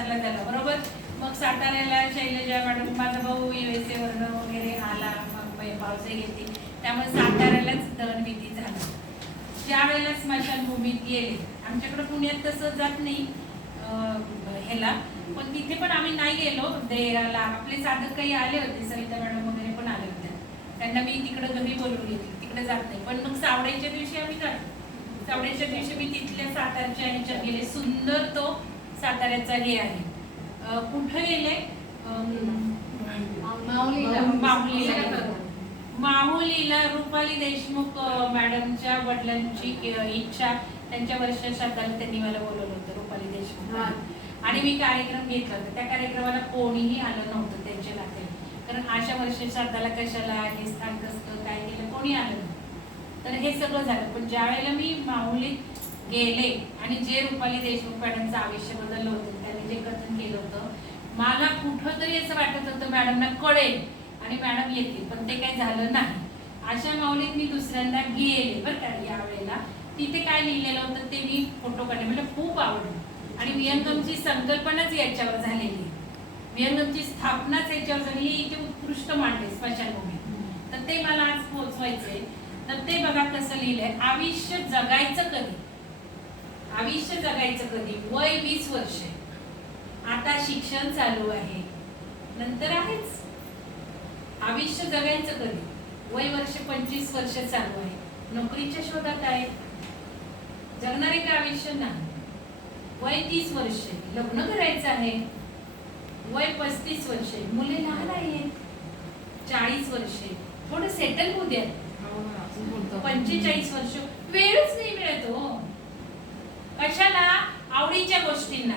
सातारला झाला बरोबर? मग साताऱ्याला शैलजा मॅडम माझा भाऊ यू एस एवरनं वगैरे आला मग पावसे घेतली त्यामुळे साताऱ्यालाच दहनविधी झाला. ज्या वेळेला स्मशानभूमीत गेले. आमच्याकडे पुण्यात तसं जात नाही ह्याला. पण तिथे पण आम्ही नाही गेलो देराला आपले साधक काही आले होते सविता मॅडम वगैरे पण आले होते. त्यांना मी तिकडं कमी बोलवून घेतली तिकडे जात नाही. पण मग सावड्याच्या दिवशी आम्ही जातो सावड्याच्या दिवशी मी तिथल्या सातारच्या ह्याच्यात गेले. सुंदर तो साताऱ्याचा हे आहे. कुठं गेले. माहुलीला माहुलीला रुपाली देशमुख मॅडमच्या वडिलांची इच्छा. त्यांच्या वर्षश्राद्धाला त्यांनी मला बोलवलं होतं रुपाली देशमुख. आणि मी कार्यक्रम घेतला होता. त्या कार्यक्रमाला कोणीही आलं नव्हतं त्यांच्या नाते. कारण अशा वर्षश्राद्धाला कशाला हे स्थान कसं काय केलं कोणी आलं नाही तर हे सगळं झालं. पण ज्या वेळेला मी माहुलीत गेले आणि जे रुपाली देशमुख मॅडमचं आयुष्य बदललं होतं त्यांनी जे कथन केलं होतं मला कुठं तरी असं वाटत होतं मॅडमना कळेल आणि मॅडम येतील पण ते काही झालं नाही. अशा माऊलीत मी दुसऱ्यांदा गेले बरं का यावेळेला. तिथे काय लिहिलेलं होतं ते मी फोटो काढले. मला खूप आवडलं. आणि वियंगमची संकल्पनाच याच्यावर झालेली. आहे. वियंगमची स्थापनाच याच्यावर झाली. ही इथे उत्कृष्ट मांडले स्मशानभूमी. तर ते मला आज पोहोचवायचंय तर ते बघा कसं लिहिलंय. आयुष्य जगायचं कधी? आयुष्य जगायचं कधी? वय वीस वर्ष. आता शिक्षण चालू आहे. नंतर आहेच. आयुष्य जगायचं कधी? वय वर्ष पंचवीस वर्ष चालू आहे. नोकरीच्या शोधात आहे. जगणारे का आयुष्य नाही? वय तीस वर्ष. लग्न करायचं आहे. वय पस्तीस वर्ष. मुले लहान आहेत. चाळीस वर्ष. थोडं सेटल होऊ द्या. पंचेचाळीस वर्ष. वेळच नाही मिळत हो. कशाला? आवडीच्या गोष्टींना.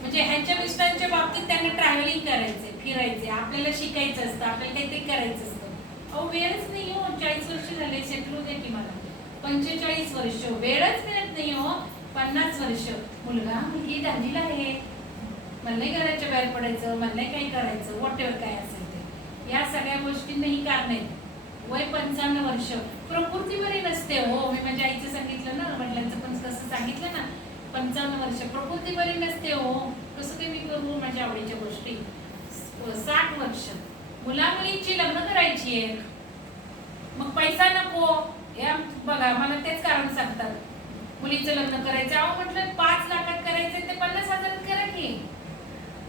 म्हणजे ह्यांच्या मिस्टरांच्या बाबतीत त्यांना ट्रॅव्हलिंग करायचे फिरायचे आपल्याला शिकायचं असतं आपल्याला काहीतरी करायचं असतं. अहो वेळच नाही हो. चाळीस वर्ष झाले सेटल दे द्या की मला. पंचेचाळीस वर्ष. वेळच मिळत नाही हो. पन्नास वर्ष. मुलगा मुलगी दाजीला आहे. मला नाही घराच्या बाहेर पडायचं मला नाही काही करायचं वॉट काय असेल ते. या सगळ्या गोष्टींना ही कारण आहेत. वय पंचावन्न वर्ष. प्रकृती बरी नसते हो. मी माझ्या आईचं सांगितलं ना वडिलांचं पण कसं सांगितलं ना पंचावन्न वर्ष. प्रकृती बरी नसते हो. कसं काय मी करू माझ्या आवडीच्या गोष्टी? साठ वर्ष. मुला मुलींची लग्न करायची आहे मग पैसा नको. हे बघा मला तेच कारण सांगतात. मुलीचं लग्न करायचं. अहो म्हटलं पाच लाखात करायचं ते पन्नास हजारात करा की.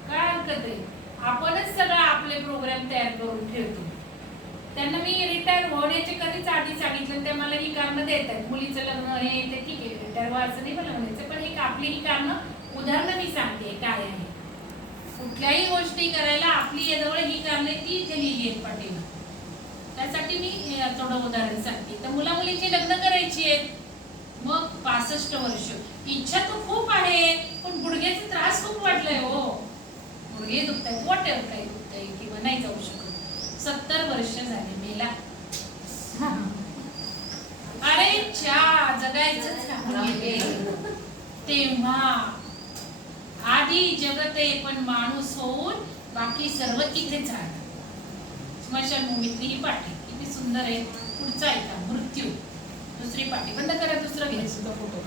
काय हरकत आहे? आपणच सगळं आपले प्रोग्राम तयार करून ठेवतो. त्यांना मी रिटायर होण्याचे कधीच आधी सांगितलं. ते कारणं देत आहेत मुलीचं लग्न हे ते ठीक आहे रिटायर व्हायचं नाही म्हणायचं पण एक आपली ही कारणं उदाहरणं मी सांगते काय आहे. कुठल्याही गोष्टी करायला आपली याजवळ ही कारणे ती इथे लिहिली आहेत पाटील त्यासाठी मी थोडं उदाहरण सांगते. तर मुला मुलीची लग्न करायची आहेत. मग पासष्ट वर्ष. इच्छा तर खूप आहे पण गुडघ्याचा त्रास खूप वाटलाय हो. गुडघे दुखत वॉट एव्हर काही दुखतंय किंवा नाही जाऊ शकत. सत्तर वर्ष झाले मेला. जगायचंच राहिले तेव्हा आधी जगत आहे पण माणूस होऊन बाकी सर्व तिथेच राहतात स्मशानभूमीतली ही पाठी किती सुंदर आहे. पुढचा ऐका मृत्यू. दुसरी पाठी. बंद करा दुसरं घ्यायचं फोटो